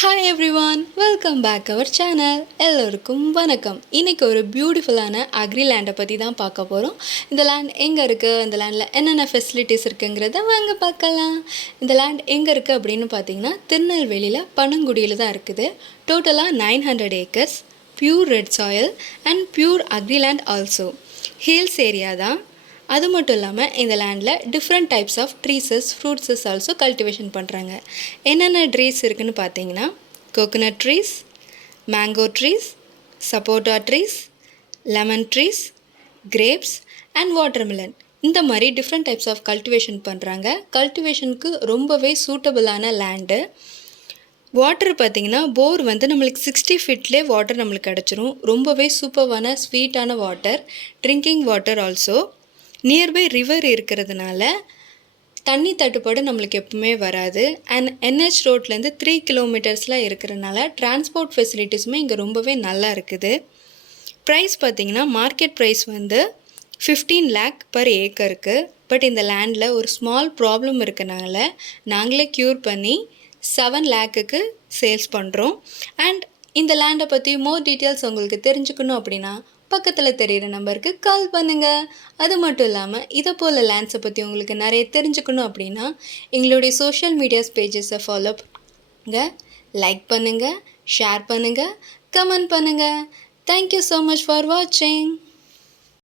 Hi everyone, welcome back our channel. எல்லோருக்கும் வணக்கம். இன்றைக்கி ஒரு பியூட்டிஃபுல்லான அக்ரி லேண்டை பற்றி தான் பார்க்க போகிறோம். இந்த லேண்ட் எங்கே இருக்குது, இந்த லேண்டில் என்னென்ன ஃபெசிலிட்டிஸ் இருக்குங்கிறத வாங்க பார்க்கலாம். இந்த லேண்ட் எங்கே இருக்குது அப்படின்னு பார்த்தீங்கன்னா திருநெல்வேலியில் பனங்குடியில் தான் இருக்குது. டோட்டலாக 900 acres, pure red soil and pure agri land also. Hills area தான். அது மட்டும் இல்லாமல் இந்த லேண்டில் different types of trees, fruits also cultivation பண்ணுறாங்க. என்னென்ன ட்ரீஸ் இருக்குதுன்னு பார்த்தீங்கன்னா coconut trees, mango trees, sapota trees, lemon trees, grapes and watermelon. இந்த மாதிரி டிஃப்ரெண்ட் டைப்ஸ் ஆஃப் கல்டிவேஷன் பண்ணுறாங்க. கல்டிவேஷனுக்கு ரொம்பவே சூட்டபுளான லேண்டு. வாட்டர் பார்த்திங்கன்னா போர் நம்மளுக்கு 60 ஃபீட்லேயே வாட்டர் நம்மளுக்கு கிடச்சிரும். ரொம்பவே சூப்பரான ஸ்வீட்டான water, drinking water also. Nearby river இருக்கிறதுனால தண்ணி தட்டுப்பாடு நம்மளுக்கு எப்பவுமே வராது. அண்ட் NH ரோட்லேருந்து 3 கிலோமீட்டர்ஸில் இருக்கிறனால டிரான்ஸ்போர்ட் ஃபெசிலிட்டிஸுமே இங்கே ரொம்பவே நல்லா இருக்குது. ப்ரைஸ் பார்த்திங்கன்னா மார்க்கெட் ப்ரைஸ் 15 lakh பர் ஏக்கருக்கு. பட் இந்த லேண்டில் ஒரு ஸ்மால் ப்ராப்ளம் இருக்கனால நாங்களே க்யூர் பண்ணி 7 lakhக்கு சேல்ஸ் பண்ணுறோம். அண்ட் இந்த லேண்டை பற்றி மோர் டீட்டெயில்ஸ் உங்களுக்கு தெரிஞ்சுக்கணும் அப்படின்னா பக்கத்தில் தெரிகிற நம்பருக்கு கால் பண்ணுங்கள். அது மட்டும் இல்லாமல் இதை போல் லேண்ட்ஸை பற்றி உங்களுக்கு நிறைய தெரிஞ்சுக்கணும் அப்படின்னா எங்களுடைய சோஷியல் மீடியாஸ் பேஜஸை ஃபாலோ பண்ணுங்கள், லைக் பண்ணுங்கள், ஷேர் பண்ணுங்கள், கமெண்ட் பண்ணுங்கள். தேங்க்யூ ஸோ மச் ஃபார் வாட்சிங்.